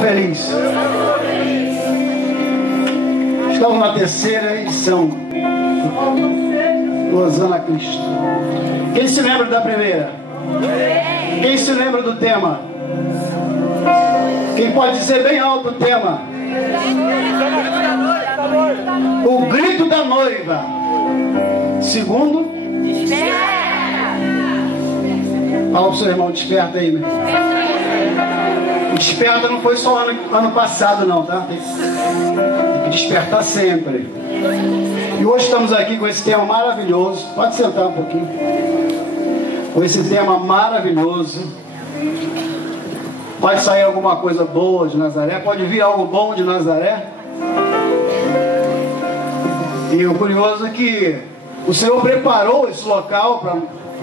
Feliz. Estamos na terceira edição do Hosana Cristo. Quem se lembra da primeira? Quem se lembra do tema? Quem pode dizer bem alto o tema? O grito da noiva. Segundo, fala pro seu irmão, desperta aí, meu. Desperta não foi só ano passado não, tá? Tem que despertar sempre. E hoje estamos aqui com esse tema maravilhoso. Pode sentar um pouquinho. Com esse tema maravilhoso. Pode sair alguma coisa boa de Nazaré, pode vir algo bom de Nazaré. E o curioso é que o Senhor preparou esse local para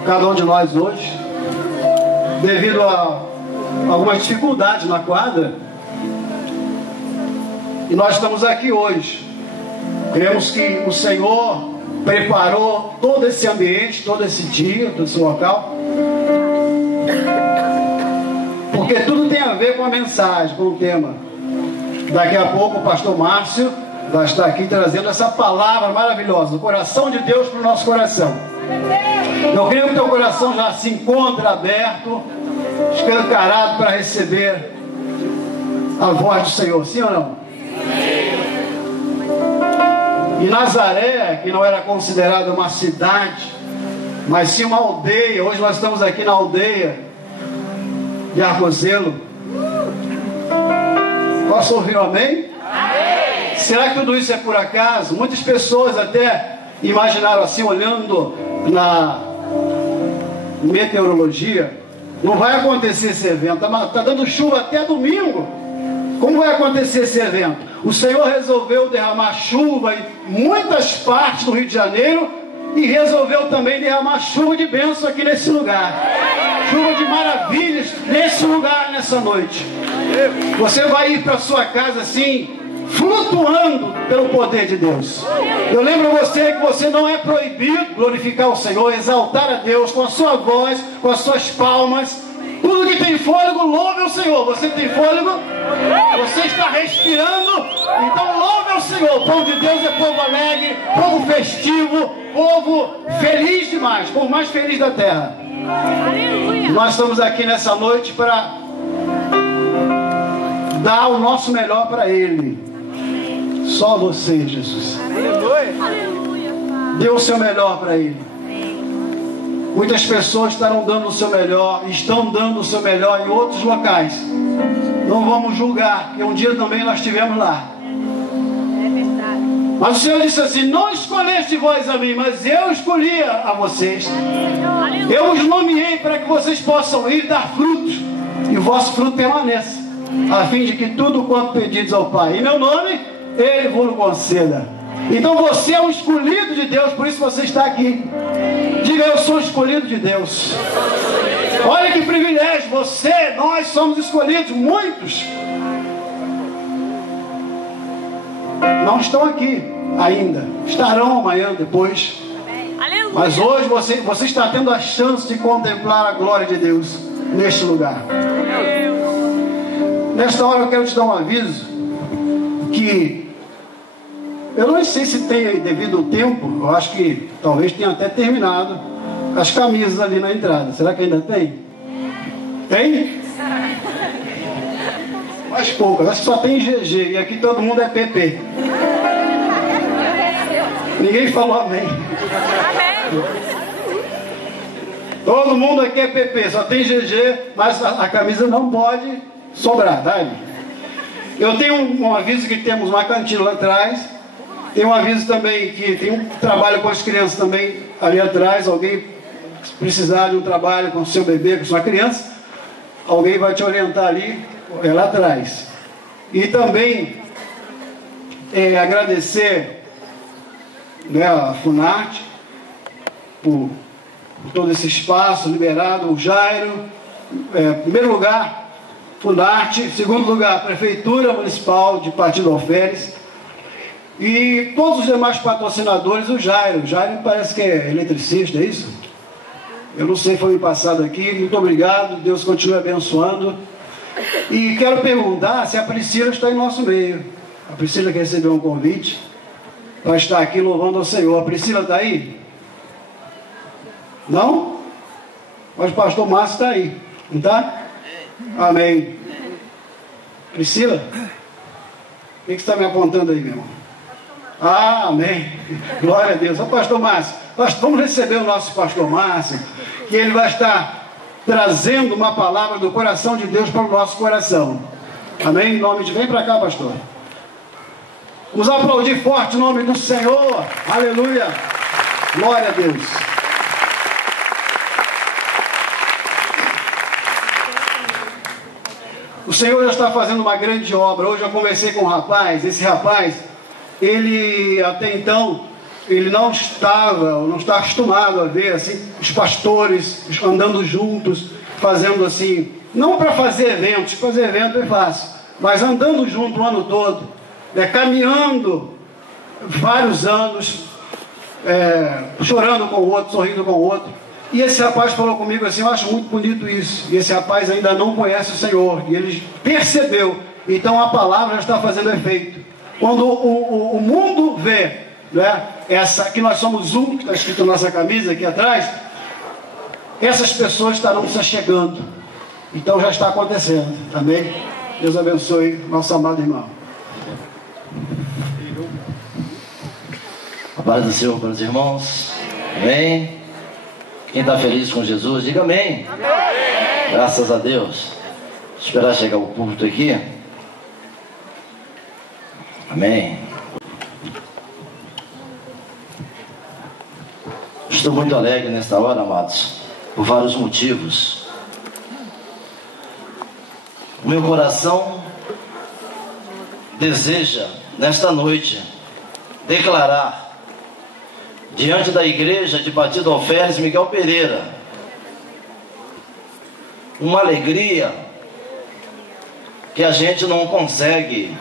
cada um de nós hoje, devido a algumas dificuldades na quadra. E nós estamos aqui hoje. Cremos que o Senhor preparou todo esse ambiente, todo esse dia, todo esse local, porque tudo tem a ver com a mensagem, com o tema. Daqui a pouco o pastor Márcio vai estar aqui trazendo essa palavra maravilhosa, o coração de Deus para o nosso coração. Eu creio que o teu coração já se encontra aberto, escancarado para receber a voz do Senhor, sim ou não? E Nazaré, que não era considerada uma cidade, mas sim uma aldeia. Hoje nós estamos aqui na aldeia de Arcozelo. Posso ouvir um amém? Amém? Será que tudo isso é por acaso? Muitas pessoas até imaginaram assim, olhando na meteorologia, não vai acontecer esse evento, está dando chuva até domingo. Como vai acontecer esse evento? O Senhor resolveu derramar chuva em muitas partes do Rio de Janeiro e resolveu também derramar chuva de bênção aqui nesse lugar. Chuva de maravilhas nesse lugar, nessa noite. Você vai ir para sua casa assim, flutuando pelo poder de Deus. Eu lembro a você que você não é proibido glorificar o Senhor, exaltar a Deus com a sua voz, com as suas palmas. Tudo que tem fôlego, louve o Senhor. Você tem fôlego? Você está respirando? Então louve o Senhor. O povo de Deus é povo alegre, povo festivo, povo feliz demais, povo mais feliz da terra. Aleluia. Nós estamos aqui nessa noite para dar o nosso melhor para Ele. Só você, Jesus. Aleluia. Dê o seu melhor para Ele. Muitas pessoas estarão dando o seu melhor, estão dando o seu melhor em outros locais. Não vamos julgar, porque um dia também nós estivemos lá. É verdade. Mas o Senhor disse assim: não escolheste vós a mim, mas eu escolhi a vocês. Eu os nomeei para que vocês possam ir dar frutos, e o vosso fruto permaneça, a fim de que tudo quanto pedides ao Pai em meu nome, Ele vos conceda. Então você é um escolhido de Deus, por isso você está aqui. Diga: eu sou escolhido de Deus. Olha que privilégio, você, nós somos escolhidos. Muitos não estão aqui ainda, estarão amanhã, depois. Mas hoje você está tendo a chance de contemplar a glória de Deus neste lugar. Nesta hora eu quero te dar um aviso, que eu não sei se tem devido ao tempo, eu acho que talvez tenha até terminado as camisas ali na entrada. Será que ainda tem? Tem? Mais poucas, acho que só tem GG, e aqui todo mundo é PP. Ninguém falou amém. Todo mundo aqui é PP, só tem GG, mas a camisa não pode sobrar, tá? Eu tenho um aviso que temos uma cantina lá atrás. Tem um aviso também que tem um trabalho com as crianças também ali atrás. Alguém precisar de um trabalho com o seu bebê, com sua criança, alguém vai te orientar ali, lá atrás. E também agradecer, né, a Funarte por todo esse espaço liberado, o Jairo, em primeiro lugar Funarte, em segundo lugar Prefeitura Municipal de Partido Alferes, e todos os demais patrocinadores. O Jairo parece que é eletricista, é isso? Eu não sei, foi me passado aqui. Muito obrigado, Deus continue abençoando. E quero perguntar se a Priscila está em nosso meio. A Priscila que recebeu um convite para estar aqui louvando ao Senhor. A Priscila está aí? Não? Mas o pastor Márcio está aí, não está? Amém. Priscila? O que você está me apontando aí, meu irmão? Ah, amém. Glória a Deus. Ó, pastor Márcio, vamos receber o nosso pastor Márcio, que ele vai estar trazendo uma palavra do coração de Deus para o nosso coração. Amém? Em nome de... Vem para cá, pastor. Vamos aplaudir forte o nome do Senhor. Aleluia. Glória a Deus. O Senhor já está fazendo uma grande obra. Hoje eu conversei com um rapaz. Esse rapaz, ele até então, ele não está acostumado a ver assim, os pastores andando juntos, fazendo assim, não para fazer evento é fácil, mas andando junto o ano todo, caminhando vários anos, chorando com o outro, sorrindo com o outro. E esse rapaz falou comigo assim: eu acho muito bonito isso. E esse rapaz ainda não conhece o Senhor, e ele percebeu. Então a palavra já está fazendo efeito. Quando o mundo vê, né, que nós somos um, que está escrito na nossa camisa aqui atrás, essas pessoas estarão se achegando. Então já está acontecendo. Amém? Deus abençoe nosso amado irmão. A paz do Senhor para os irmãos. Amém? Quem está feliz com Jesus, diga amém. Amém. Graças a Deus. Vou esperar chegar o púlpito aqui. Amém. Estou muito alegre nesta hora, amados, por vários motivos. O meu coração deseja, nesta noite, declarar diante da igreja de Batista Alferes Miguel Pereira uma alegria que a gente não consegue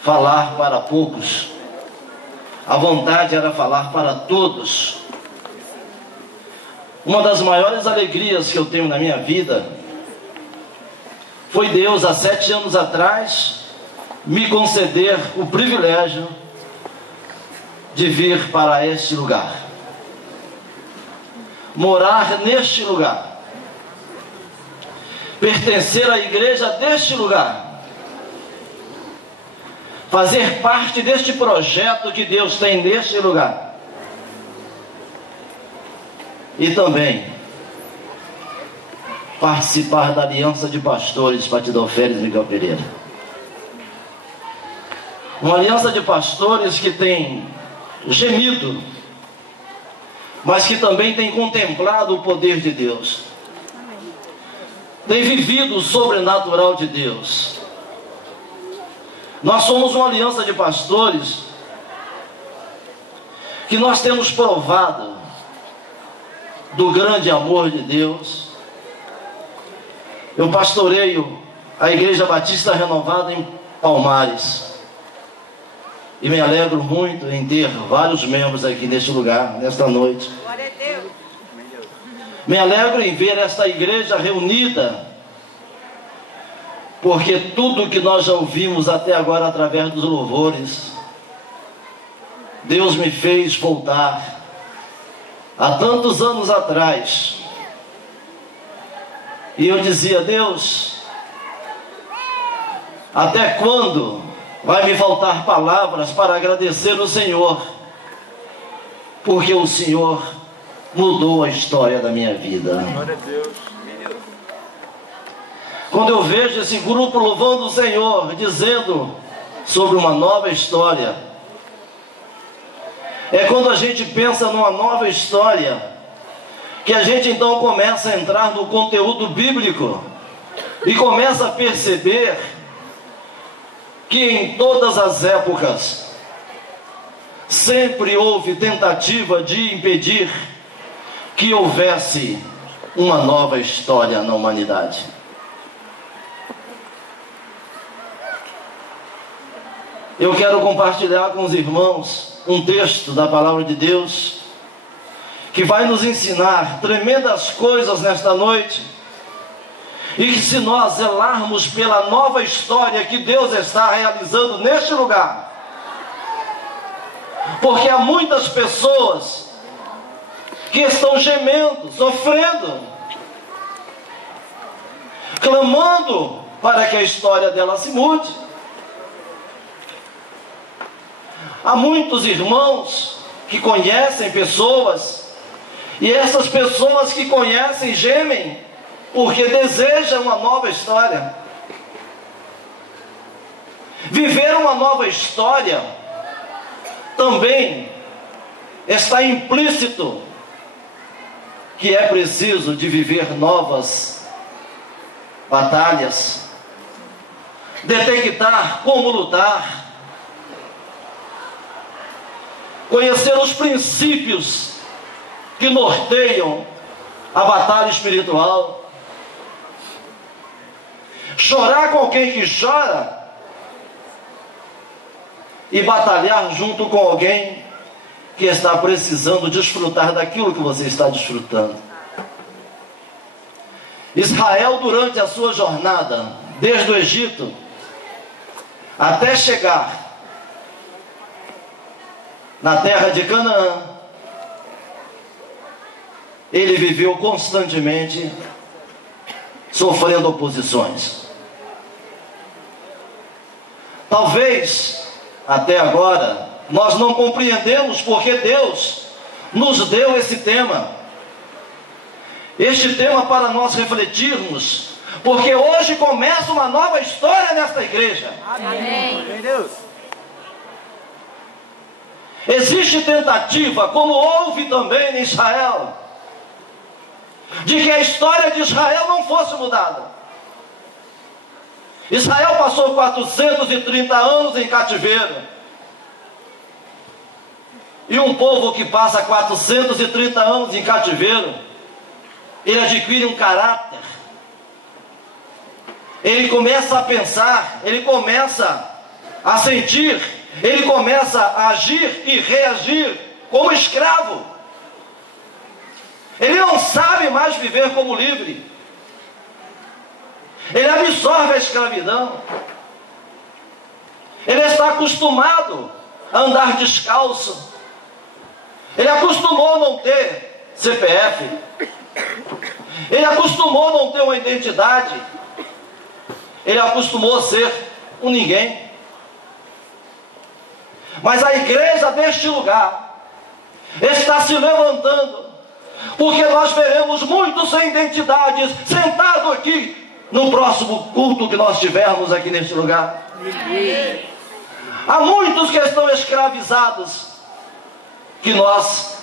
falar para poucos. A vontade era falar para todos. Uma das maiores alegrias que eu tenho na minha vida foi Deus, há 7 anos atrás, me conceder o privilégio de vir para este lugar, morar neste lugar, pertencer à igreja deste lugar, fazer parte deste projeto que Deus tem neste lugar, e também participar da aliança de pastores Batista Alferes Miguel Pereira. Uma aliança de pastores que tem gemido, mas que também tem contemplado o poder de Deus, tem vivido o sobrenatural de Deus. Nós somos uma aliança de pastores que nós temos provado do grande amor de Deus. Eu pastoreio a Igreja Batista Renovada em Palmares, e me alegro muito em ter vários membros aqui neste lugar, nesta noite. Glória a Deus. Me alegro em ver esta igreja reunida, porque tudo que nós já ouvimos até agora através dos louvores, Deus me fez voltar há tantos anos atrás. E eu dizia: Deus, até quando vai me faltar palavras para agradecer o Senhor? Porque o Senhor mudou a história da minha vida. Glória a Deus. Quando eu vejo esse grupo louvando o Senhor, dizendo sobre uma nova história, é quando a gente pensa numa nova história, que a gente então começa a entrar no conteúdo bíblico e começa a perceber que em todas as épocas sempre houve tentativa de impedir que houvesse uma nova história na humanidade. Eu quero compartilhar com os irmãos um texto da palavra de Deus que vai nos ensinar tremendas coisas nesta noite, E que se nós zelarmos pela nova história que Deus está realizando neste lugar, porque há muitas pessoas que estão gemendo, sofrendo, clamando para que a história dela se mude. Há muitos irmãos que conhecem pessoas, e essas pessoas que conhecem gemem, porque desejam uma nova história. Viver uma nova história também está implícito que é preciso de viver novas batalhas, detectar como lutar, conhecer os princípios que norteiam a batalha espiritual, chorar com alguém que chora e batalhar junto com alguém que está precisando desfrutar daquilo que você está desfrutando. Israel, durante a sua jornada desde o Egito até chegar na terra de Canaã, ele viveu constantemente sofrendo oposições. Talvez até agora nós não compreendemos porque Deus nos deu esse tema para nós refletirmos, porque hoje começa uma nova história nesta igreja. Amém. Existe tentativa, como houve também em Israel, de que a história de Israel não fosse mudada. Israel passou 430 anos em cativeiro. E um povo que passa 430 anos em cativeiro, ele adquire um caráter. Ele começa a pensar, ele começa a sentir, ele começa a agir e reagir como escravo. Ele não sabe mais viver como livre. Ele absorve a escravidão. Ele está acostumado a andar descalço. Ele acostumou a não ter CPF. Ele acostumou a não ter uma identidade. Ele acostumou a ser um ninguém. Mas a igreja deste lugar está se levantando, porque nós veremos muitos sem identidades sentados aqui no próximo culto que nós tivermos aqui neste lugar. Há muitos que estão escravizados, que nós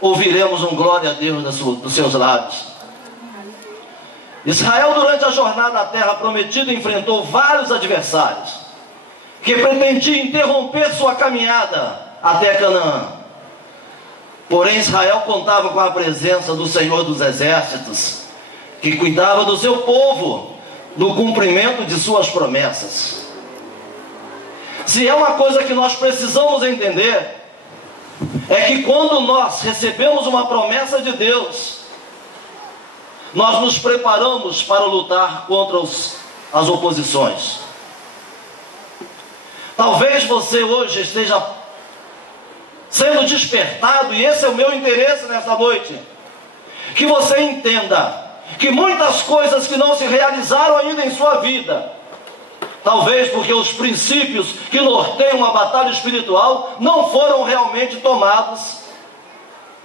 ouviremos um glória a Deus dos seus lábios. Israel, durante a jornada na terra prometida, enfrentou vários adversários que pretendiam interromper sua caminhada até Canaã. Porém, Israel contava com a presença do Senhor dos Exércitos, que cuidava do seu povo no cumprimento de suas promessas. Se é uma coisa que nós precisamos entender, é que quando nós recebemos uma promessa de Deus, nós nos preparamos para lutar contra as oposições. Talvez você hoje esteja sendo despertado, e esse é o meu interesse nesta noite, que você entenda que muitas coisas que não se realizaram ainda em sua vida, talvez porque os princípios que norteiam uma batalha espiritual não foram realmente tomados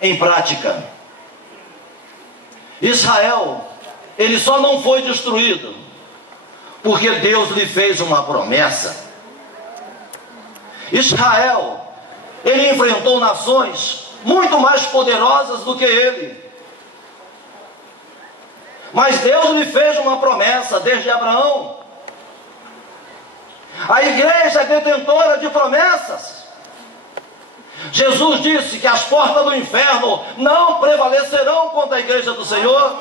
em prática. Israel, ele só não foi destruído porque Deus lhe fez uma promessa. Israel, ele enfrentou nações muito mais poderosas do que ele, mas Deus lhe fez uma promessa desde Abraão. A igreja é detentora de promessas. Jesus disse que as portas do inferno não prevalecerão contra a igreja do Senhor.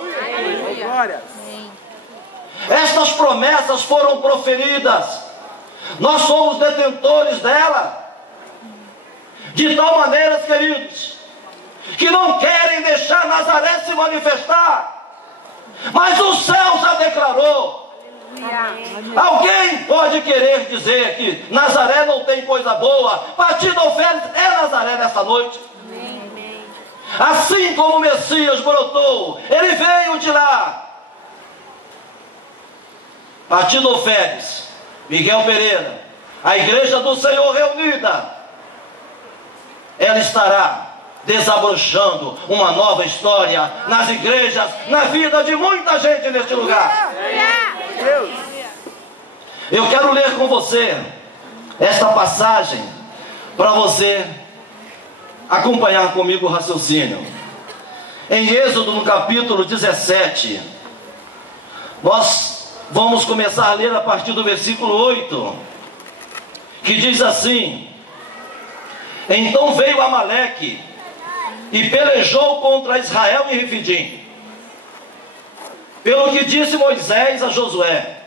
Estas promessas foram proferidas, nós somos detentores dela, de tal maneira, queridos, que não querem deixar Nazaré se manifestar, mas o céu já declarou. Alguém pode querer dizer que Nazaré não tem coisa boa? Batidofélis é Nazaré nessa noite. Assim como o Messias brotou, ele veio de lá. Batidofélis, Miguel Pereira, a igreja do Senhor reunida, ela estará desabrochando uma nova história nas igrejas, na vida de muita gente neste lugar. Eu quero ler com você esta passagem para você acompanhar comigo o raciocínio. Em Êxodo, no capítulo 17, nós vamos começar a ler a partir do versículo 8, que diz assim: Então veio Amaleque e pelejou contra Israel em Refidim. Pelo que disse Moisés a Josué: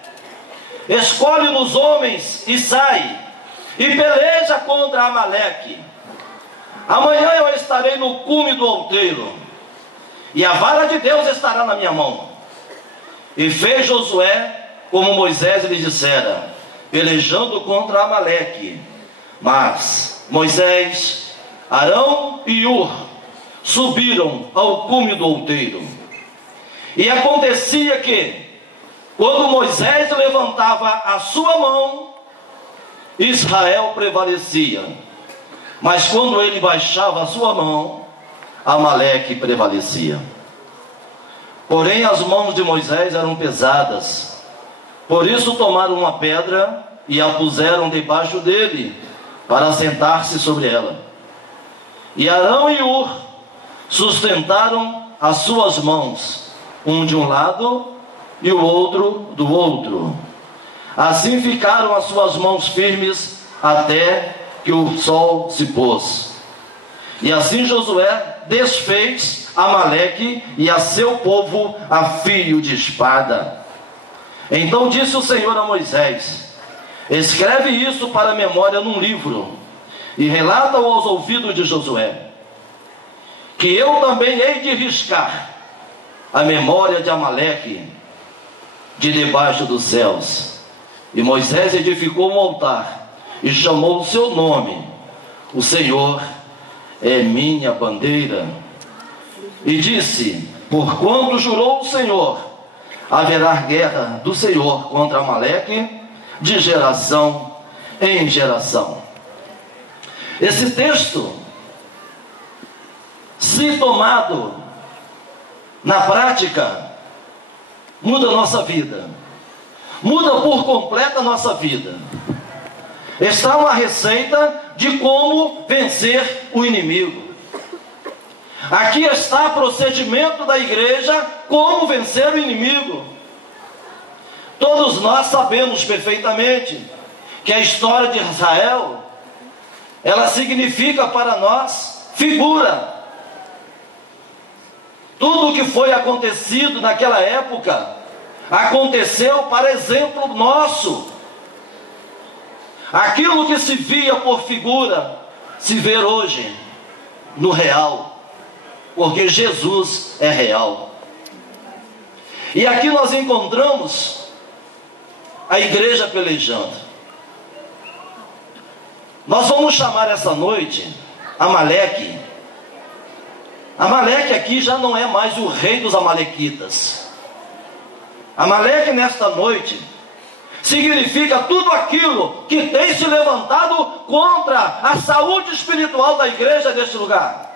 Escolhe-nos homens e sai, e peleja contra Amaleque. Amanhã eu estarei no cume do outeiro, e a vara de Deus estará na minha mão. E fez Josué como Moisés lhe dissera, pelejando contra Amaleque. Mas Moisés, Arão e Ur subiram ao cume do outeiro. E acontecia que, quando Moisés levantava a sua mão, Israel prevalecia. Mas quando ele baixava a sua mão, Amaleque prevalecia. Porém as mãos de Moisés eram pesadas. Por isso tomaram uma pedra e a puseram debaixo dele, para sentar-se sobre ela. E Arão e Ur sustentaram as suas mãos, um de um lado e o outro do outro. Assim ficaram as suas mãos firmes até que o sol se pôs. E assim Josué desfez Amaleque e a seu povo a fio de espada. Então disse o Senhor a Moisés: Escreve isso para a memória num livro, e relata-o aos ouvidos de Josué, que eu também hei de riscar a memória de Amaleque de debaixo dos céus. E Moisés edificou um altar e chamou o seu nome: O Senhor é minha bandeira. E disse: Porquanto jurou o Senhor, haverá guerra do Senhor contra Amaleque de geração em geração. Esse texto, se tomado na prática, muda a nossa vida, muda por completo a nossa vida. Está uma receita de como vencer o inimigo. Aqui está o procedimento da igreja, como vencer o inimigo. Todos nós sabemos perfeitamente que a história de Israel, ela significa para nós figura. Tudo o que foi acontecido naquela época aconteceu para exemplo nosso. Aquilo que se via por figura se vê hoje no real, porque Jesus é real. E aqui nós encontramos a igreja pelejando. Nós vamos chamar essa noite Amaleque. Amaleque aqui já não é mais o rei dos amalequitas. Amaleque nesta noite significa tudo aquilo que tem se levantado contra a saúde espiritual da igreja deste lugar.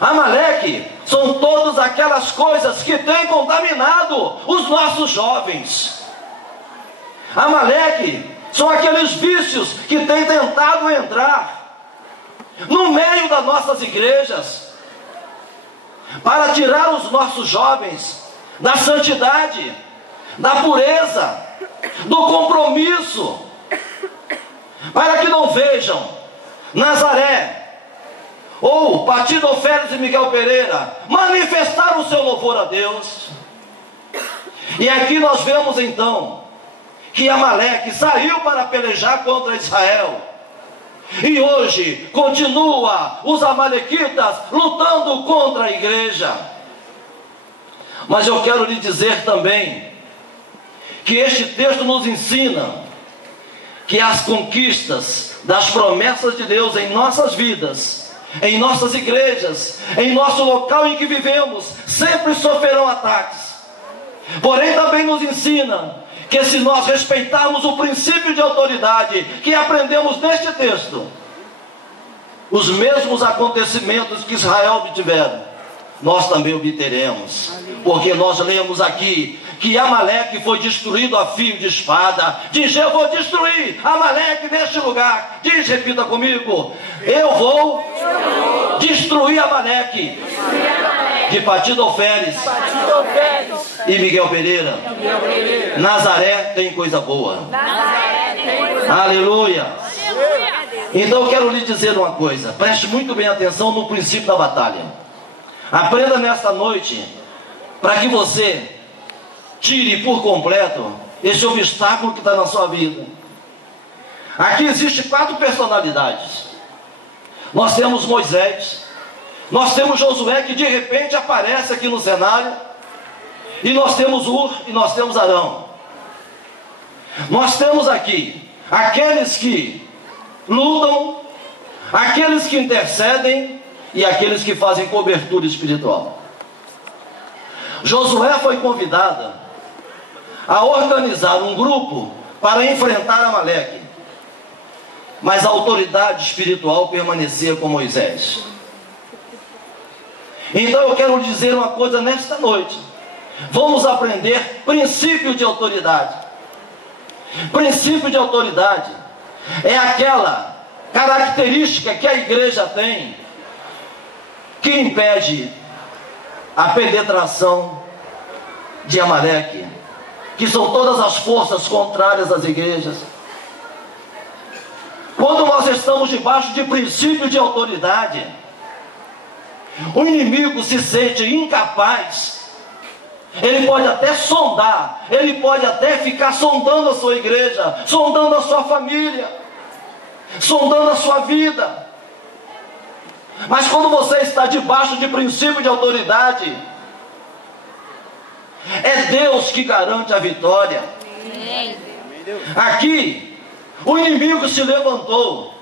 Amaleque são todas aquelas coisas que têm contaminado os nossos jovens. Amaleque são aqueles vícios que têm tentado entrar no meio das nossas igrejas para tirar os nossos jovens da santidade, da pureza, do compromisso, para que não vejam Nazaré ou Batidofélis e Miguel Pereira manifestar o seu louvor a Deus. E aqui nós vemos então que Amaleque saiu para pelejar contra Israel, e hoje continua os amalequitas lutando contra a igreja. Mas eu quero lhe dizer também que este texto nos ensina que as conquistas das promessas de Deus em nossas vidas, em nossas igrejas, em nosso local em que vivemos, sempre sofrerão ataques. Porém também nos ensina que se nós respeitarmos o princípio de autoridade que aprendemos neste texto, os mesmos acontecimentos que Israel obtiveram, nós também obteremos. Porque nós lemos aqui que Amaleque foi destruído a fio de espada. Diz: eu vou destruir Amaleque neste lugar. Diz, repita comigo: eu vou destruir Amaleque. De Patido Alferes e Miguel Pereira. Nazaré tem coisa boa. Aleluia. Então eu quero lhe dizer uma coisa. Preste muito bem atenção no princípio da batalha. Aprenda nesta noite, para que você tire por completo esse obstáculo que está na sua vida. Aqui existem 4 personalidades. Nós temos Moisés, nós temos Josué, que de repente aparece aqui no cenário, e nós temos Ur e nós temos Arão. Nós temos aqui aqueles que lutam, aqueles que intercedem e aqueles que fazem cobertura espiritual. Josué foi convidado a organizar um grupo para enfrentar Amaleque, mas a autoridade espiritual permanecia com Moisés. Então eu quero lhe dizer uma coisa nesta noite. Vamos aprender princípio de autoridade. Princípio de autoridade é aquela característica que a igreja tem que impede a penetração de Amaleque, que são todas as forças contrárias às igrejas. Quando nós estamos debaixo de princípio de autoridade, o inimigo se sente incapaz. Ele pode até sondar, ele pode até ficar sondando a sua igreja, sondando a sua família, sondando a sua vida. Mas quando você está debaixo de princípio de autoridade, é Deus que garante a vitória. Aqui, o inimigo se levantou.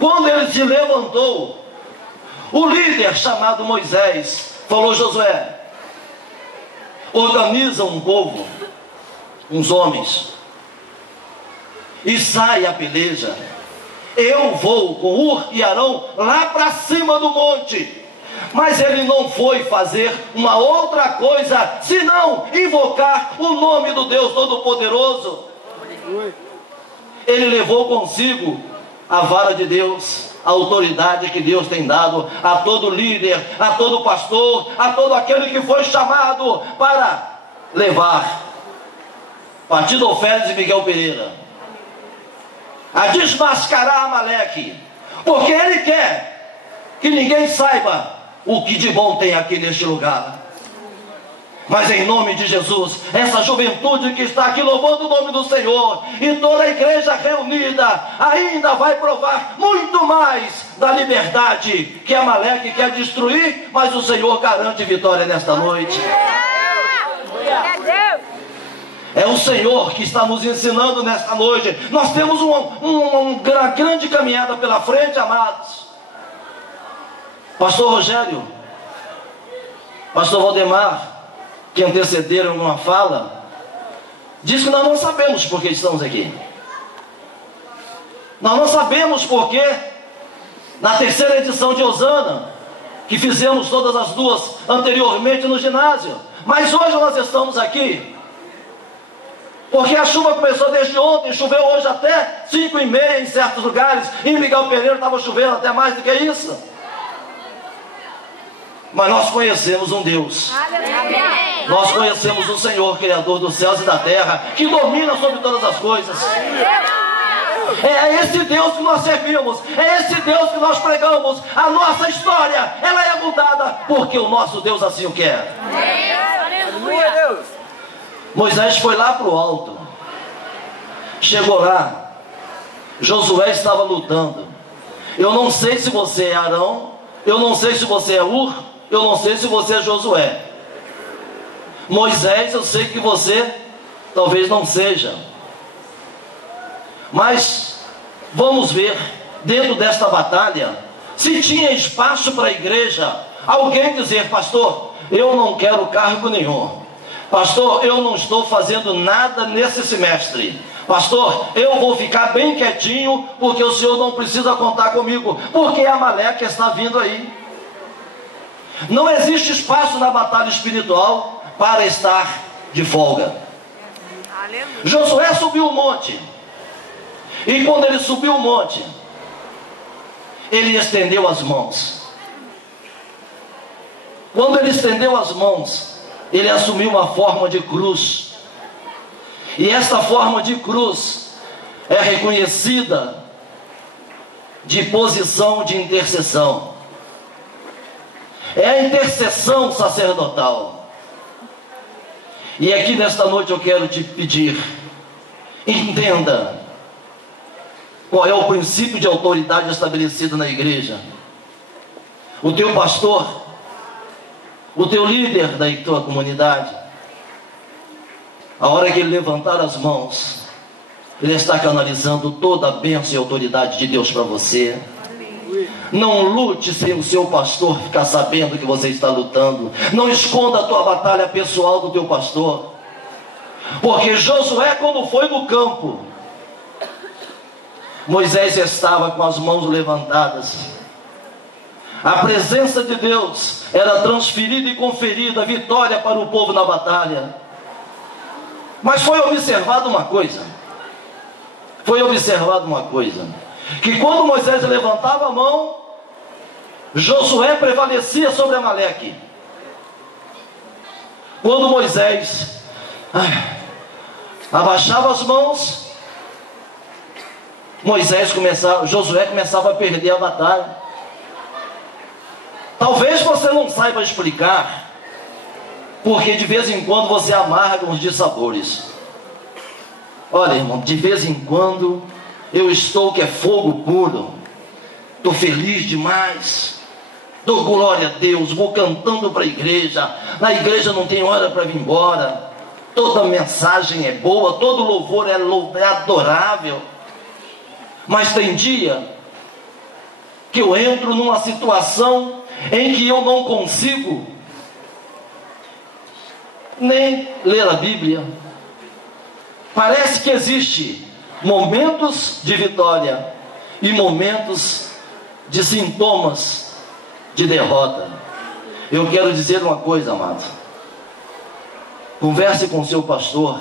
Quando ele se levantou, o líder chamado Moisés falou: Josué, organiza um povo, uns homens, e sai a peleja. Eu vou com Ur e Arão lá para cima do monte. Mas ele não foi fazer uma outra coisa senão invocar o nome do Deus Todo-Poderoso. Ele levou consigo a vara de Deus, a autoridade que Deus tem dado a todo líder, a todo pastor, a todo aquele que foi chamado para levar Patido Alferes e Miguel Pereira a desmascarar Amaleque, porque ele quer que ninguém saiba o que de bom tem aqui neste lugar. Mas em nome de Jesus, essa juventude que está aqui louvando o nome do Senhor, e toda a igreja reunida, ainda vai provar muito mais da liberdade que Amaleque quer destruir, mas o Senhor garante vitória nesta noite. É o Senhor que está nos ensinando nesta noite. Nós temos uma grande caminhada pela frente, amados. Pastor Rogério, Pastor Valdemar, que antecederam uma fala, diz que nós não sabemos por que estamos aqui. Nós não sabemos porque na terceira edição de Osana, que fizemos todas as duas anteriormente no ginásio, mas hoje nós estamos aqui porque a chuva começou desde ontem, choveu hoje até 5h30 em certos lugares, e em Miguel Pereira estava chovendo até mais do que isso. Mas nós conhecemos um Deus. Nós conhecemos um Senhor, Criador dos céus e da terra, que domina sobre todas as coisas. É esse Deus que nós servimos, é esse Deus que nós pregamos. A nossa história, ela é mudada porque o nosso Deus assim o quer. Aleluia, Deus. Moisés foi lá para o alto, chegou lá, Josué estava lutando. Eu não sei se você é Arão, eu não sei se você é Ur, eu não sei se você é Josué. Moisés, eu sei que você talvez não seja, mas vamos ver dentro desta batalha se tinha espaço para a igreja alguém dizer: pastor, eu não quero cargo nenhum, pastor, eu não estou fazendo nada nesse semestre, pastor, eu vou ficar bem quietinho, porque o senhor não precisa contar comigo, porque Amaleque está vindo aí. Não existe espaço na batalha espiritual para estar de folga. Josué subiu o monte, e quando ele subiu o monte, ele estendeu as mãos. Quando ele estendeu as mãos, ele assumiu uma forma de cruz, e esta forma de cruz é reconhecida de posição de intercessão. É a intercessão sacerdotal. E aqui nesta noite eu quero te pedir, entenda qual é o princípio de autoridade estabelecido na igreja. O teu pastor, o teu líder da tua comunidade, a hora que ele levantar as mãos, ele está canalizando toda a bênção e autoridade de Deus para você. Não lute sem o seu pastor ficar sabendo que você está lutando. Não esconda a tua batalha pessoal do teu pastor. Porque Josué, quando foi no campo, Moisés estava com as mãos levantadas. A presença de Deus era transferida e conferida a vitória para o povo na batalha. Mas foi observado uma coisa. Que quando Moisés levantava a mão, Josué prevalecia sobre Amaleque. Quando Moisés abaixava as mãos, Josué começava a perder a batalha. Talvez você não saiba explicar, porque de vez em quando você amarga uns dissabores. Olha, irmão, de vez em quando eu estou que é fogo puro, estou feliz demais, dou glória a Deus, vou cantando para a igreja, na igreja não tem hora para vir embora, toda mensagem é boa, todo louvor é adorável. Mas tem dia que eu entro numa situação em que eu não consigo nem ler a Bíblia. Parece que existe momentos de vitória e momentos de sintomas de derrota. Eu quero dizer uma coisa, amado. Converse com o seu pastor,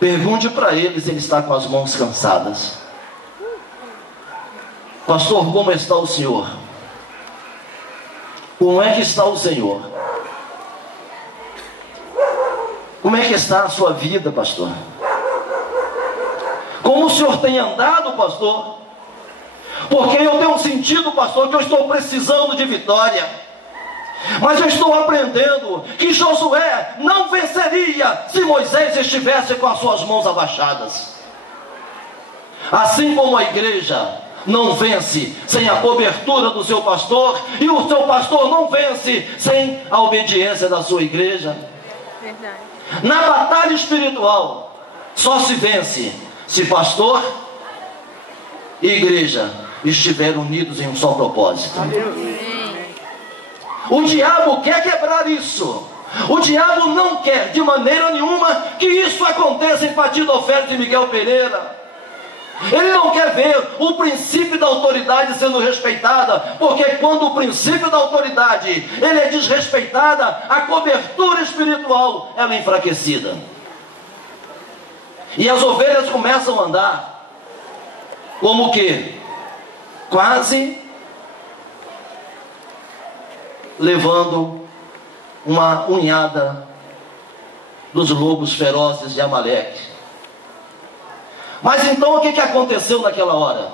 pergunte para ele se ele está com as mãos cansadas. Pastor, como está o senhor? Como é que está o Senhor? Como é que está a sua vida, pastor? Como o senhor tem andado, pastor? Porque eu tenho sentido, pastor, que eu estou precisando de vitória. Mas eu estou aprendendo que Josué não venceria se Moisés estivesse com as suas mãos abaixadas. Assim como a igreja não vence sem a cobertura do seu pastor, e o seu pastor não vence sem a obediência da sua igreja. Verdade. Na batalha espiritual só se vence se pastor e igreja estiverem unidos em um só propósito. O diabo quer quebrar isso. O diabo não quer de maneira nenhuma que isso aconteça em Partido Oferta e Miguel Pereira. Ele não quer ver o princípio da autoridade sendo respeitada, porque quando o princípio da autoridade ele é desrespeitada, a cobertura espiritual ela é enfraquecida. E as ovelhas começam a andar como o quê? Quase levando uma unhada dos lobos ferozes de Amaleque. Mas então o que aconteceu naquela hora?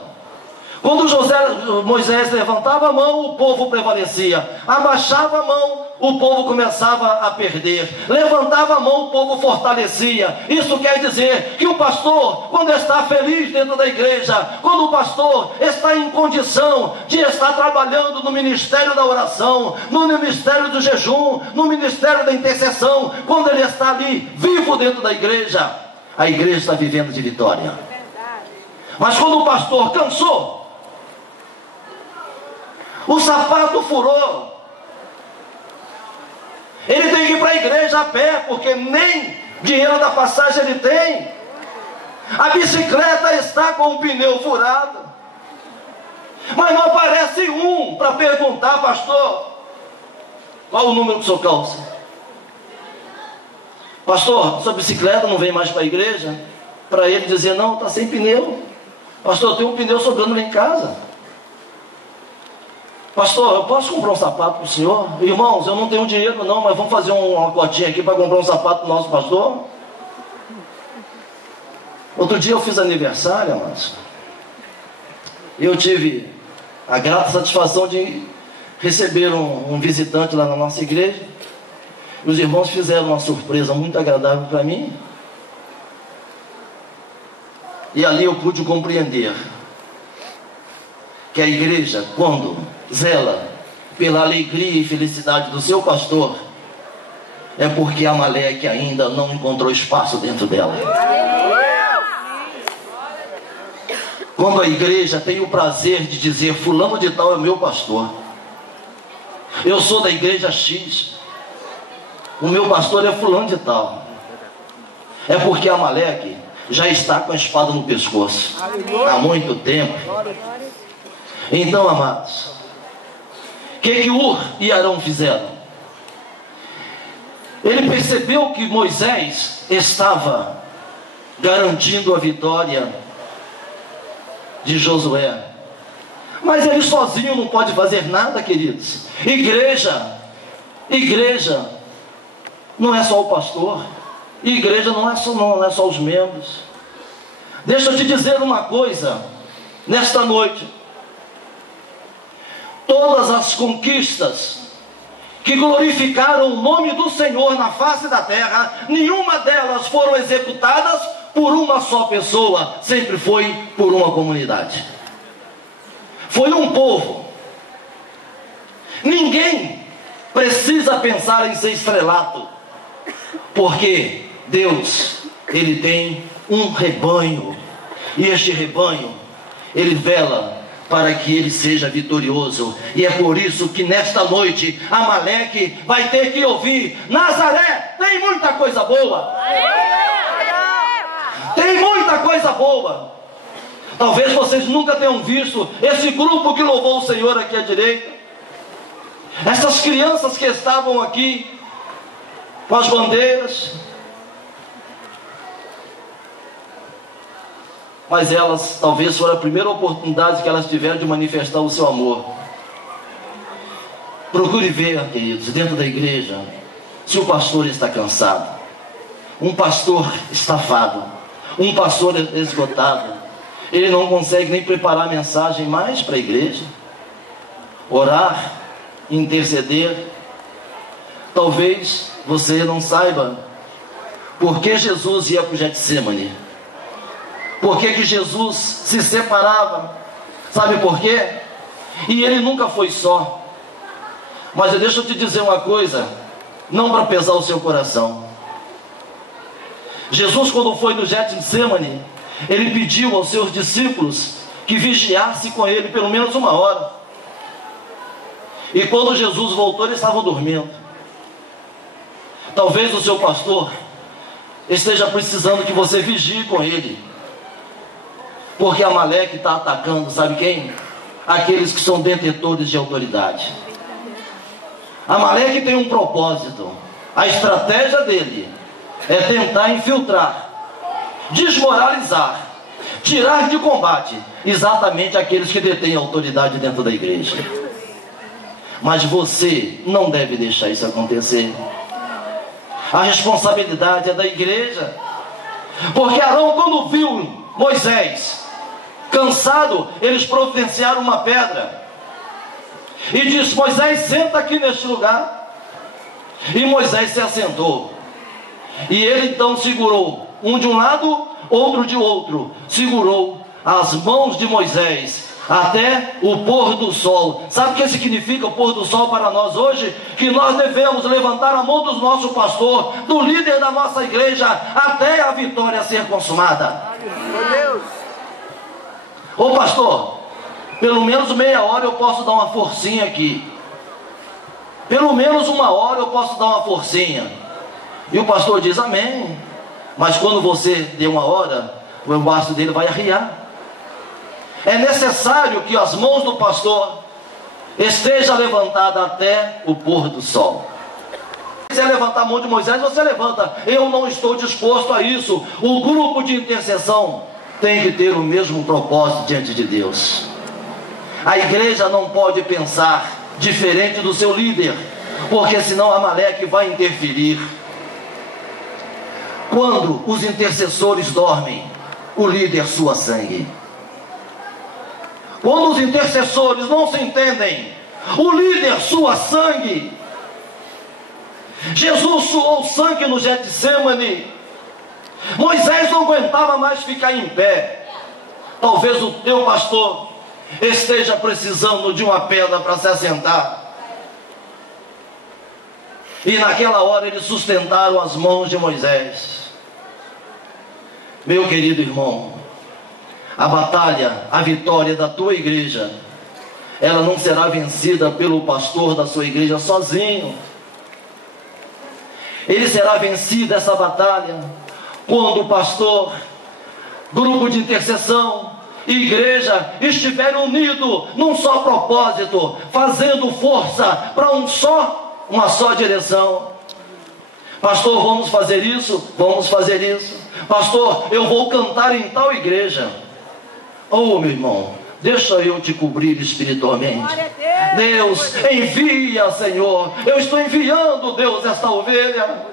Quando Moisés levantava a mão, o povo prevalecia. Abaixava a mão, o povo começava a perder. Levantava a mão, o povo fortalecia. Isso quer dizer que o pastor, quando está feliz dentro da igreja, quando o pastor está em condição de estar trabalhando no ministério da oração, no ministério do jejum, no ministério da intercessão, quando ele está ali vivo dentro da igreja, a igreja está vivendo de vitória. Mas quando o pastor cansou, o sapato furou, ele tem que ir para a igreja a pé, porque nem dinheiro da passagem ele tem. A bicicleta está com o pneu furado, mas não aparece um para perguntar: pastor, qual o número do seu calça? Pastor, sua bicicleta não vem mais para a igreja? Para ele dizer: não, está sem pneu. Pastor, tem um pneu sobrando lá em casa. Pastor, eu posso comprar um sapato para o senhor? Irmãos, eu não tenho dinheiro não, mas vamos fazer uma cotinha aqui para comprar um sapato para o nosso pastor? Outro dia eu fiz aniversário, amados. Eu tive a grata satisfação de receber um visitante lá na nossa igreja. Os irmãos fizeram uma surpresa muito agradável para mim. E ali eu pude compreender que a igreja, quando zela pela alegria e felicidade do seu pastor, é porque Amaleque ainda não encontrou espaço dentro dela. Quando a igreja tem o prazer de dizer: fulano de tal é meu pastor, eu sou da igreja X, o meu pastor é fulano de tal, é porque Amaleque já está com a espada no pescoço há muito tempo. Então, amados, o que Ur e Arão fizeram? Ele percebeu que Moisés estava garantindo a vitória de Josué, mas ele sozinho não pode fazer nada, queridos. Igreja não é só o pastor, igreja não é só os membros. Deixa eu te dizer uma coisa, nesta noite: todas as conquistas que glorificaram o nome do Senhor na face da terra, nenhuma delas foram executadas por uma só pessoa, sempre foi por uma comunidade, foi um povo. Ninguém precisa pensar em ser estrelato, porque Deus, Ele tem um rebanho, e este rebanho, Ele vela para que ele seja vitorioso. E é por isso que nesta noite Amaleque vai ter que ouvir: Nazaré tem muita coisa boa, tem muita coisa boa. Talvez vocês nunca tenham visto esse grupo que louvou o Senhor aqui à direita, essas crianças que estavam aqui com as bandeiras, mas elas talvez foram a primeira oportunidade que elas tiveram de manifestar o seu amor. Procure ver, queridos, dentro da igreja, se o pastor está cansado, um pastor estafado, um pastor esgotado, ele não consegue nem preparar a mensagem mais para a igreja, orar, interceder. Talvez você não saiba por que Jesus ia para o Getsemane. Por que Jesus se separava? Sabe por quê? E ele nunca foi só. Mas deixa eu te dizer uma coisa, não para pesar o seu coração. Jesus, quando foi no Getsemane, ele pediu aos seus discípulos que vigiassem com ele pelo menos 1 hora. E quando Jesus voltou, eles estavam dormindo. Talvez o seu pastor esteja precisando que você vigie com ele, porque Amaleque está atacando, sabe quem? Aqueles que são detentores de autoridade. Amaleque tem um propósito. A estratégia dele é tentar infiltrar, desmoralizar, tirar de combate exatamente aqueles que detêm autoridade dentro da igreja. Mas você não deve deixar isso acontecer. A responsabilidade é da igreja. Porque Arão, quando viu Moisés Cansado, eles providenciaram uma pedra. E diz: Moisés, senta aqui neste lugar. E Moisés se assentou. E ele então segurou, um de um lado, outro de outro. Segurou as mãos de Moisés até o pôr do sol. Sabe o que significa o pôr do sol para nós hoje? Que nós devemos levantar a mão do nosso pastor, do líder da nossa igreja, até a vitória ser consumada. Meu Deus! Ô pastor, pelo menos meia hora eu posso dar uma forcinha aqui. Pelo menos uma hora eu posso dar uma forcinha. E o pastor diz: amém. Mas quando você der uma hora, o braço dele vai arriar. É necessário que as mãos do pastor estejam levantadas até o pôr do sol. Se você levantar a mão de Moisés, você levanta. Eu não estou disposto a isso. O grupo de intercessão tem que ter o mesmo propósito diante de Deus. A igreja não pode pensar diferente do seu líder, porque senão Amaleque vai interferir. Quando os intercessores dormem, o líder sua sangue. Quando os intercessores não se entendem, o líder sua sangue. Jesus suou sangue no Getsemane. Moisés não aguentava mais ficar em pé. Talvez o teu pastor esteja precisando de uma pedra para se assentar. E naquela hora eles sustentaram as mãos de Moisés. Meu querido irmão, a batalha, a vitória da tua igreja, ela não será vencida pelo pastor da sua igreja sozinho. Ele será vencido, essa batalha, quando o pastor, grupo de intercessão, igreja estiverem unidos num só propósito, fazendo força para uma só direção. Pastor, vamos fazer isso? Vamos fazer isso. Pastor, eu vou cantar em tal igreja. Oh, meu irmão, deixa eu te cobrir espiritualmente. Deus, envia, Senhor. Eu estou enviando, Deus, esta ovelha.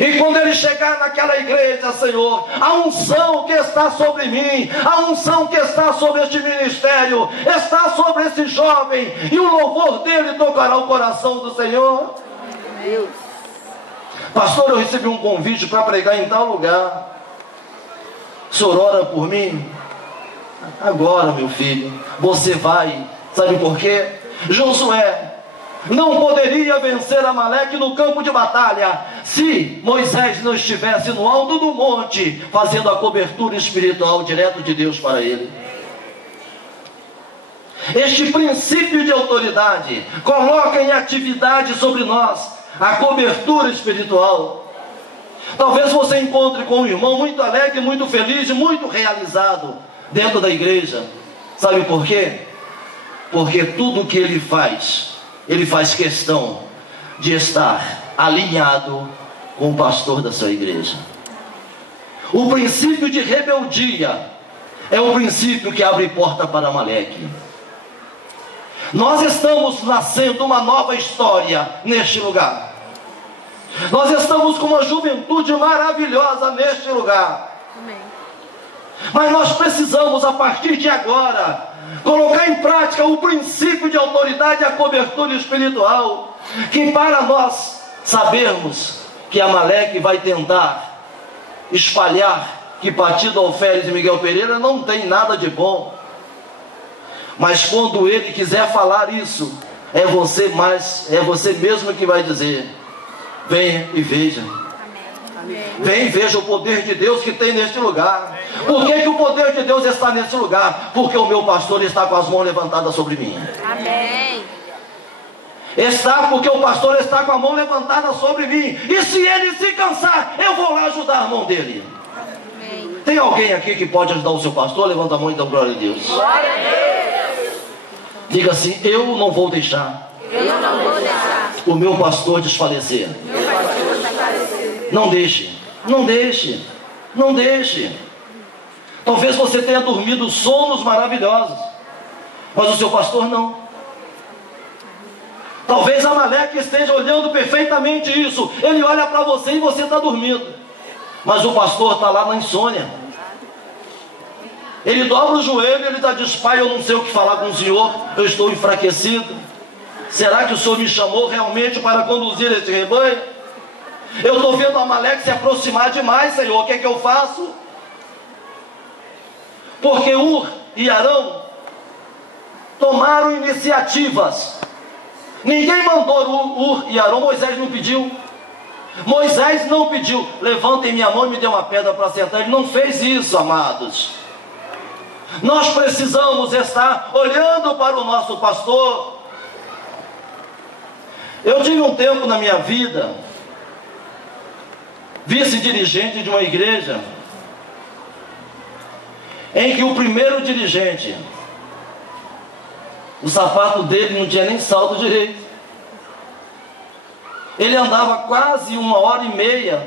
E quando ele chegar naquela igreja, Senhor, a unção que está sobre mim, a unção que está sobre este ministério, está sobre esse jovem, e o louvor dele tocará o coração do Senhor. Deus. Pastor, eu recebi um convite para pregar em tal lugar. O senhor ora por mim? Agora, meu filho, você vai. Sabe por quê? Josué não poderia vencer Amaleque no campo de batalha se Moisés não estivesse no alto do monte, fazendo a cobertura espiritual direto de Deus para ele. Este princípio de autoridade coloca em atividade sobre nós a cobertura espiritual. Talvez você encontre com um irmão muito alegre, muito feliz e muito realizado dentro da igreja. Sabe por quê? Porque tudo que ele faz questão de estar alinhado com o pastor da sua igreja. O princípio de rebeldia é o princípio que abre porta para Amaleque. Nós estamos nascendo uma nova história neste lugar. Nós estamos com uma juventude maravilhosa neste lugar. Mas nós precisamos, a partir de agora, colocar em prática o princípio de autoridade e a cobertura espiritual, que para nós sabermos que Amaleque vai tentar espalhar que Partido Alferes e Miguel Pereira não tem nada de bom. Mas quando ele quiser falar isso, é você mesmo que vai dizer: venha e veja. Vem e veja o poder de Deus que tem neste lugar. Por que o poder de Deus está neste lugar? Porque o meu pastor está com as mãos levantadas sobre mim. Amém. Está porque o pastor está com a mão levantada sobre mim. E se ele se cansar, eu vou lá ajudar a mão dele. Amém. Tem alguém aqui que pode ajudar o seu pastor? Levanta a mão e dá glória a Deus. Glória a Deus. Diga assim: eu não vou deixar o meu pastor desfalecer. Não deixe, não deixe, não deixe. Talvez você tenha dormido sonos maravilhosos, mas o seu pastor não. Talvez Amaleque esteja olhando perfeitamente isso. Ele olha para você e você está dormindo, mas o pastor está lá na insônia. Ele dobra o joelho e ele já diz: Pai, eu não sei o que falar com o Senhor, eu estou enfraquecido. Será que o Senhor me chamou realmente para conduzir esse rebanho? Eu estou vendo Amaleque se aproximar demais, Senhor, o que é que eu faço? Porque Ur e Arão tomaram iniciativas. Ninguém mandou Ur e Arão, Moisés não pediu. Moisés não pediu: levantem minha mão e me dê uma pedra para sentar. Ele não fez isso, amados. Nós precisamos estar olhando para o nosso pastor. Eu tive um tempo na minha vida, vice-dirigente de uma igreja, em que o primeiro dirigente, o sapato dele não tinha nem salto direito. Ele andava quase 1h30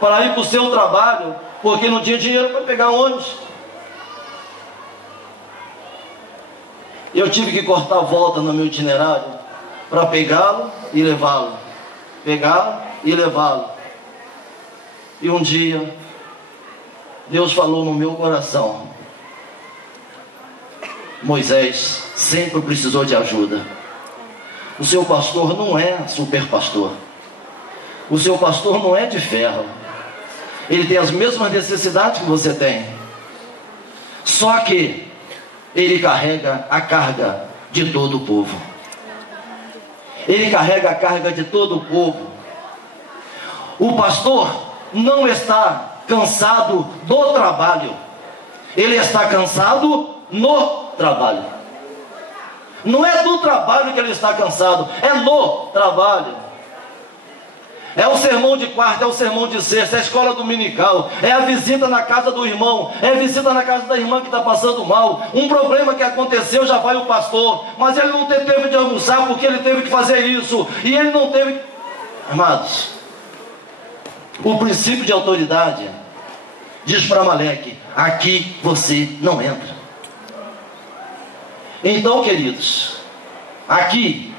para ir para o seu trabalho, porque não tinha dinheiro para pegar ônibus. Eu tive que cortar a volta no meu itinerário para pegá-lo e levá-lo, pegá-lo e levá-lo. E um dia Deus falou no meu coração: Moisés sempre precisou de ajuda. O seu pastor não é super pastor. O seu pastor não é de ferro. Ele tem as mesmas necessidades que você tem. Só que ele carrega a carga de todo o povo. Ele carrega a carga de todo o povo. O pastor não está cansado do trabalho. Ele está cansado no trabalho. Não é do trabalho que ele está cansado, é no trabalho. É o sermão de quarta, é o sermão de sexta, é a escola dominical, é a visita na casa do irmão, é a visita na casa da irmã que está passando mal. Um problema que aconteceu, já vai o pastor, mas ele não teve tempo de almoçar porque ele teve que fazer isso, e ele não teve... Amados, o princípio de autoridade diz para Amaleque: aqui você não entra. Então, queridos, aqui,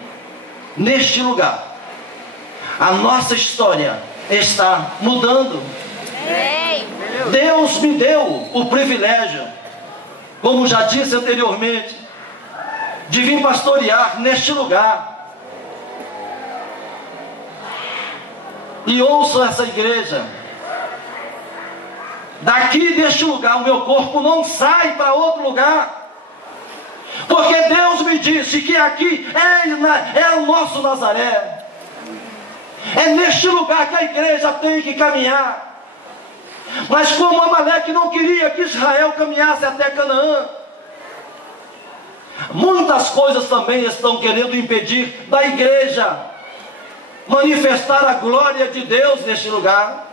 neste lugar, a nossa história está mudando. Deus me deu o privilégio, como já disse anteriormente, de vir pastorear neste lugar. E ouço essa igreja. Daqui deste lugar, o meu corpo não sai para outro lugar. Porque Deus me disse que aqui é o nosso Nazaré. É neste lugar que a igreja tem que caminhar. Mas como Amaleque não queria que Israel caminhasse até Canaã, muitas coisas também estão querendo impedir da igreja manifestar a glória de Deus neste lugar.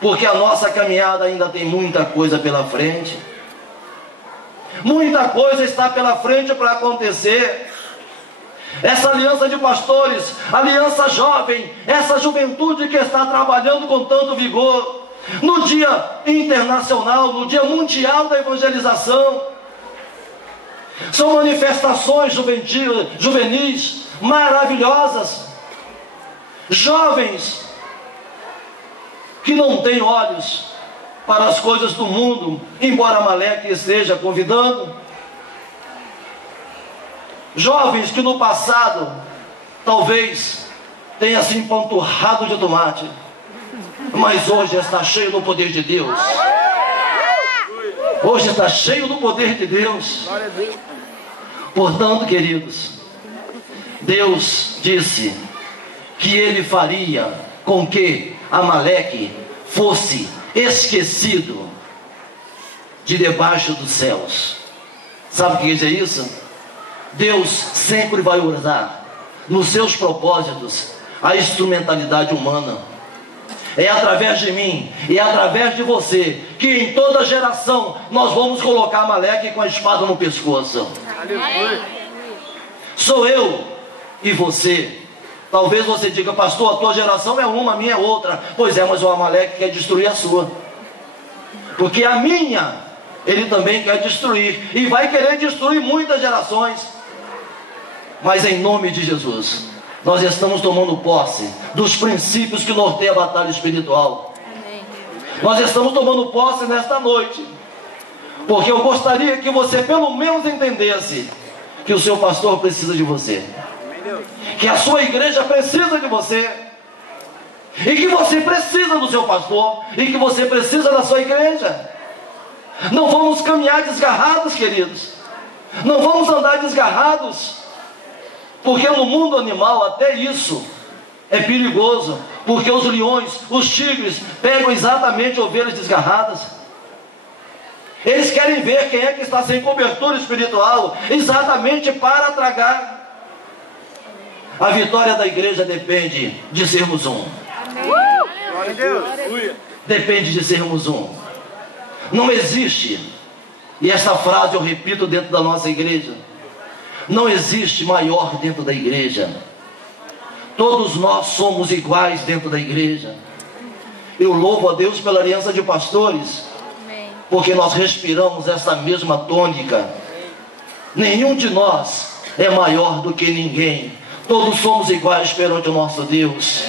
Porque a nossa caminhada ainda tem muita coisa pela frente. Muita coisa está pela frente para acontecer. Essa aliança de pastores, aliança jovem, essa juventude que está trabalhando com tanto vigor, no dia internacional, no dia mundial da evangelização, são manifestações juvenis maravilhosas. Jovens que não têm olhos para as coisas do mundo, embora Amaleque esteja convidando. Jovens que no passado talvez tenha se empanturrado de tomate, mas hoje está cheio do poder de Deus. Hoje está cheio do poder de Deus. Portanto, queridos, Deus disse que Ele faria com que Amaleque fosse esquecido de debaixo dos céus. Sabe o que é isso? Deus sempre vai usar nos seus propósitos a instrumentalidade humana. É através de mim e é através de você que em toda geração nós vamos colocar Amaleque com a espada no pescoço. Aleluia. Sou eu e você. Talvez você diga: pastor, a tua geração é uma, a minha é outra. Pois é, mas o Amaleque quer destruir a sua. Porque a minha, ele também quer destruir. E vai querer destruir muitas gerações. Mas em nome de Jesus, nós estamos tomando posse dos princípios que norteiam a batalha espiritual. Nós estamos tomando posse nesta noite. porque eu gostaria que você pelo menos entendesse que o seu pastor precisa de você, que a sua igreja precisa de você, e que você precisa do seu pastor, e que você precisa da sua igreja. Não vamos caminhar desgarrados, queridos. Não vamos andar desgarrados, porque no mundo animal até isso é perigoso, porque os leões, os tigres pegam exatamente ovelhas desgarradas. Eles querem ver quem é que está sem cobertura espiritual, exatamente para tragar. A vitória da igreja depende de sermos um. Glória a Deus. Depende de sermos um. Não existe, e essa frase eu repito dentro da nossa igreja, não existe maior dentro da igreja. Todos nós somos iguais dentro da igreja. Eu louvo a Deus pela aliança de pastores, porque nós respiramos essa mesma tônica. Nenhum de nós é maior do que ninguém. Todos somos iguais perante o nosso Deus.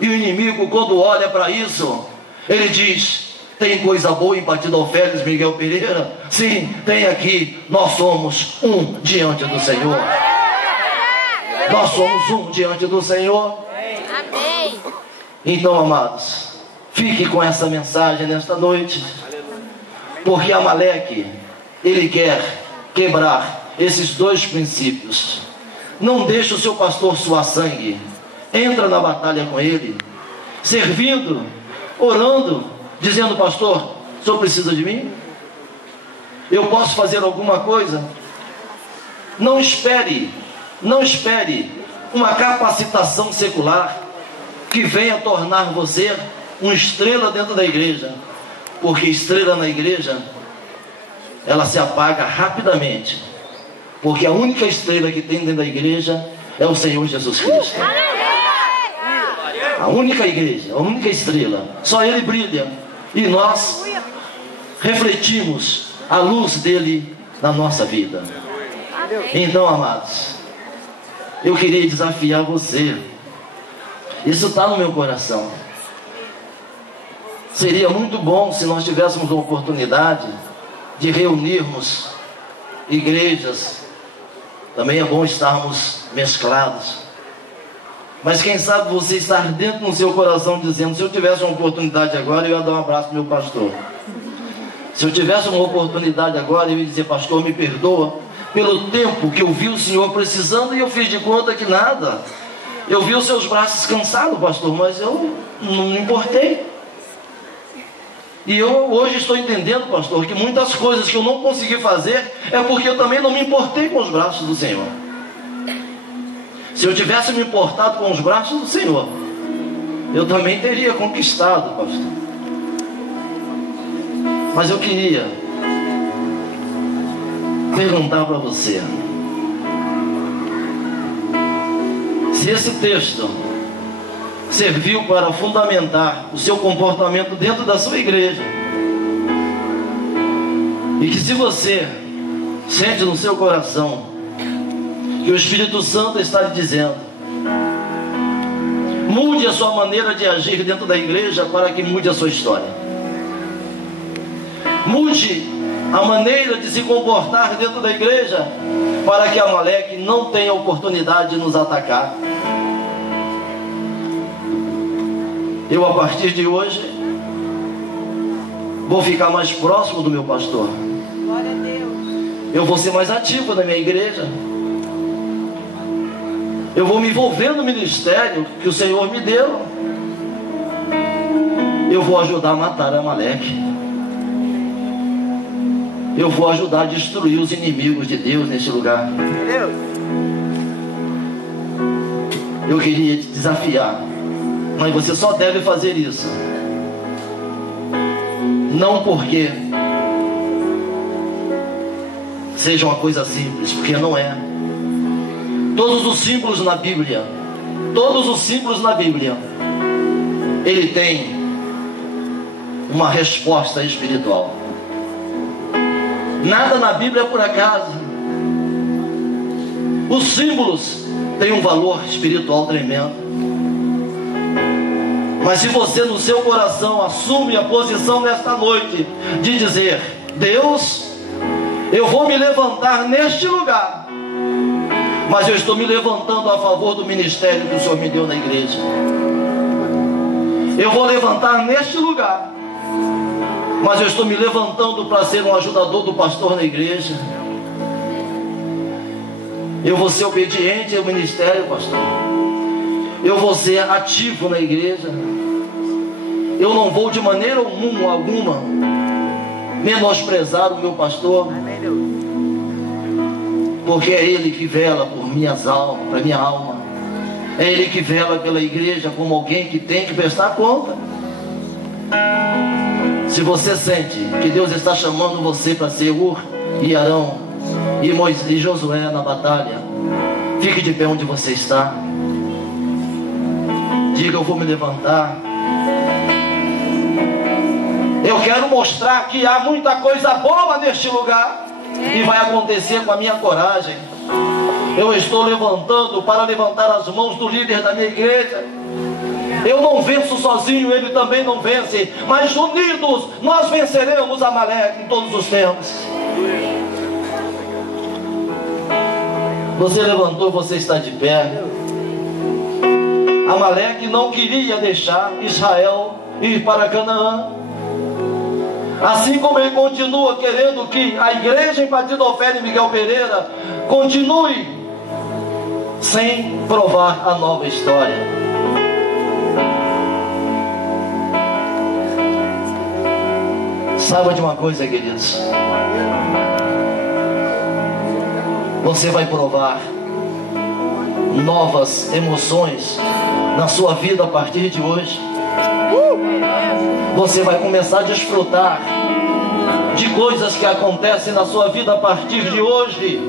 E o inimigo, quando olha para isso, ele diz: tem coisa boa em Partido Alferes, Miguel Pereira? Sim, tem aqui. Nós somos um diante do Senhor. Nós somos um diante do Senhor. Amém. Então, amados, fique com essa mensagem nesta noite, porque Amaleque, ele quer quebrar esses dois princípios. Não deixe o seu pastor suar sangue. Entra na batalha com ele, servindo, orando, dizendo: pastor, o senhor precisa de mim? Eu posso fazer alguma coisa? Não espere uma capacitação secular que venha tornar você uma estrela dentro da igreja, porque estrela na igreja, ela se apaga rapidamente, porque a única estrela que tem dentro da igreja é o Senhor Jesus Cristo. A única igreja, a única estrela, só Ele brilha, e nós refletimos a luz dele na nossa vida. Então, amados, eu queria desafiar você. Isso está no meu coração. Seria muito bom se nós tivéssemos a oportunidade de reunirmos igrejas. Também é bom estarmos mesclados. Mas quem sabe você estar dentro no seu coração dizendo: se eu tivesse uma oportunidade agora, eu ia dar um abraço pro meu pastor. Se eu tivesse uma oportunidade agora, eu ia dizer: pastor, me perdoa pelo tempo que eu vi o senhor precisando e eu fiz de conta que nada. Eu vi os seus braços cansados, pastor, mas eu não me importei. E eu hoje estou entendendo, pastor, que muitas coisas que eu não consegui fazer é porque eu também não me importei com os braços do Senhor. Se eu tivesse me importado com os braços do Senhor, eu também teria conquistado, pastor. Mas eu queria perguntar para você: se esse texto serviu para fundamentar o seu comportamento dentro da sua igreja, e que se você sente no seu coração que o Espírito Santo está lhe dizendo: mude a sua maneira de agir dentro da igreja para que mude a sua história, mude a maneira de se comportar dentro da igreja para que Amaleque não tenha oportunidade de nos atacar. Eu, a partir de hoje, vou ficar mais próximo do meu pastor. Glória a Deus. Eu vou ser mais ativo na minha igreja. Eu vou me envolver no ministério que o Senhor me deu. Eu vou ajudar a matar Amaleque. Eu vou ajudar a destruir os inimigos de Deus neste lugar. Deus. Eu queria te desafiar, mas você só deve fazer isso não porque seja uma coisa simples, porque não é. Todos os símbolos na Bíblia, ele tem uma resposta espiritual. Nada na Bíblia é por acaso. Os símbolos têm um valor espiritual tremendo. Mas se você no seu coração assume a posição nesta noite de dizer: Deus, eu vou me levantar neste lugar, mas eu estou me levantando a favor do ministério que o Senhor me deu na igreja. Eu vou levantar neste lugar, mas eu estou me levantando para ser um ajudador do pastor na igreja. Eu vou ser obediente ao ministério, pastor. Eu vou ser ativo na igreja. Eu não vou de maneira alguma menosprezar o meu pastor, porque é Ele que vela por para minha alma. É Ele que vela pela igreja como alguém que tem que prestar conta. Se você sente que Deus está chamando você para ser Ur e Arão e Moisés e Josué na batalha, fique de pé onde você está. Diga: eu vou me levantar. Eu quero mostrar que há muita coisa boa neste lugar, e vai acontecer com a minha coragem. Eu estou levantando para levantar as mãos do líder da minha igreja. Eu não venço sozinho, ele também não vence, mas unidos nós venceremos Amaleque em todos os tempos. Você levantou, você está de pé. Amaleque não queria deixar Israel ir para Canaã, assim como ele continua querendo que a igreja em Patidofé e Miguel Pereira continue sem provar a nova história. Saiba de uma coisa, queridos, você vai provar novas emoções na sua vida a partir de hoje. Você vai começar a desfrutar de coisas que acontecem na sua vida a partir de hoje,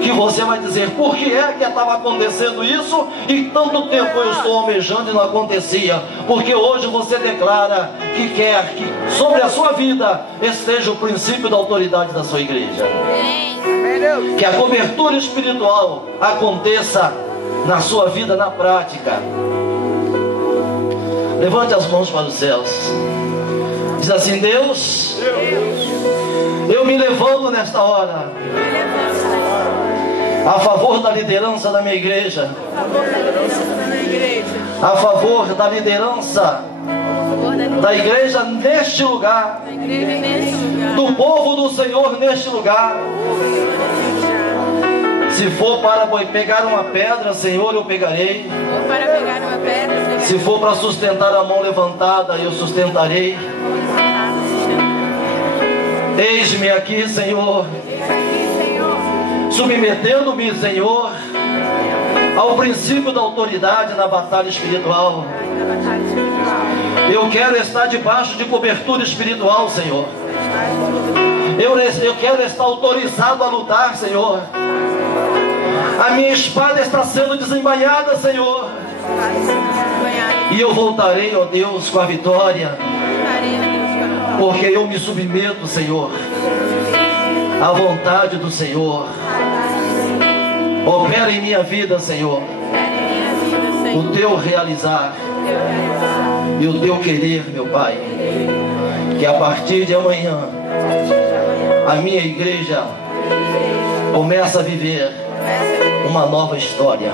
que você vai dizer: por que é que estava acontecendo isso e tanto tempo eu estou almejando e não acontecia? Porque hoje você declara que quer que sobre a sua vida esteja o princípio da autoridade da sua igreja, que a cobertura espiritual aconteça na sua vida na prática. Levante as mãos para os céus. Diz assim: Deus, eu me levanto nesta hora a favor da liderança da minha igreja, a favor da liderança da igreja neste lugar, do povo do Senhor neste lugar. Se for para pegar uma pedra, Senhor, eu pegarei. Se for para sustentar a mão levantada, eu sustentarei. Eis-me aqui, Senhor, submetendo-me, Senhor, ao princípio da autoridade na batalha espiritual. Eu quero estar debaixo de cobertura espiritual, Senhor. Eu quero estar autorizado a lutar, Senhor. A minha espada está sendo desembainhada, Senhor, e eu voltarei, ó Deus, com a vitória, porque eu me submeto, Senhor, à vontade do Senhor. Opera em minha vida, Senhor, o teu realizar e o teu querer, meu Pai. Que a partir de amanhã a minha igreja começa a viver uma nova história,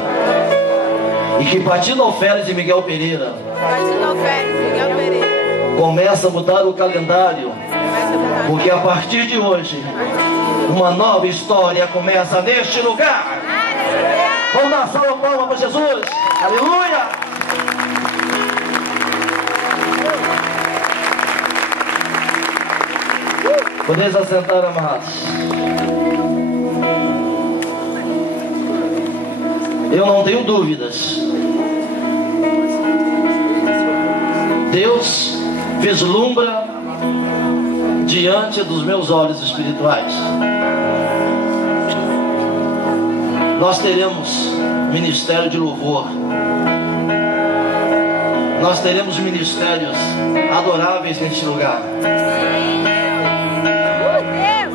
e que Patidofé e Miguel Pereira começa a mudar o calendário, porque a partir de hoje uma nova história começa neste lugar. Vamos dar salva de palmas para Jesus. Aleluia. Podeis assentar, amados. Eu não tenho dúvidas. Deus vislumbra diante dos meus olhos espirituais. Nós teremos ministério de louvor. Nós teremos ministérios adoráveis neste lugar.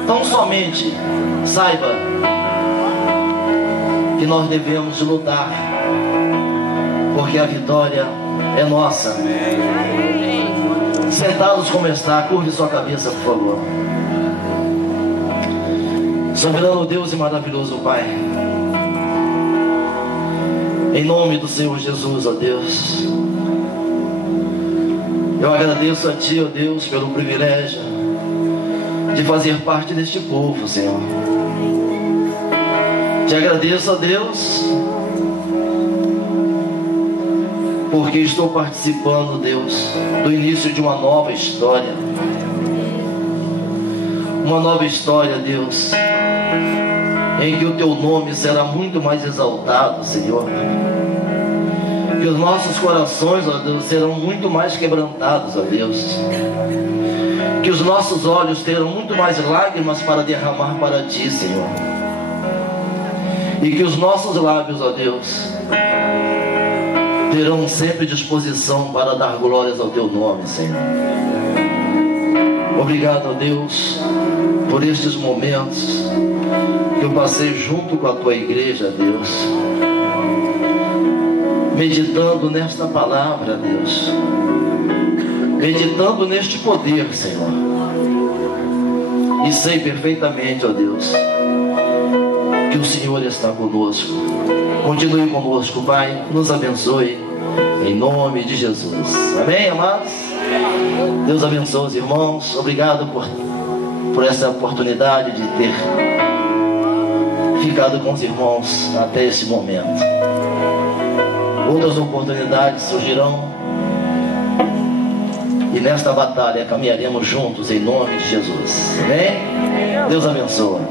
Tão somente saiba que nós devemos lutar, porque a vitória é nossa. Sentados como está, curve sua cabeça, por favor. Soberano Deus e maravilhoso Pai, em nome do Senhor Jesus, ó Deus, eu agradeço a Ti, ó Deus, pelo privilégio de fazer parte deste povo, Senhor. Te agradeço, ó Deus, porque estou participando, Deus, do início de uma nova história. Uma nova história, Deus, em que o Teu nome será muito mais exaltado, Senhor. Que os nossos corações, ó Deus, serão muito mais quebrantados, ó Deus. Que os nossos olhos terão muito mais lágrimas para derramar para Ti, Senhor. E que os nossos lábios, ó Deus, terão sempre disposição para dar glórias ao Teu nome, Senhor. Obrigado, ó Deus, por estes momentos que eu passei junto com a Tua igreja, Deus, meditando nesta palavra, Deus, meditando neste poder, Senhor. E sei perfeitamente, ó Deus, que o Senhor está conosco. Continue conosco, Pai, nos abençoe, em nome de Jesus. Amém, amados? Deus abençoe os irmãos. Obrigado por essa oportunidade de ter ficado com os irmãos até esse momento. Outras oportunidades surgirão, e nesta batalha caminharemos juntos em nome de Jesus. Amém? Deus abençoe.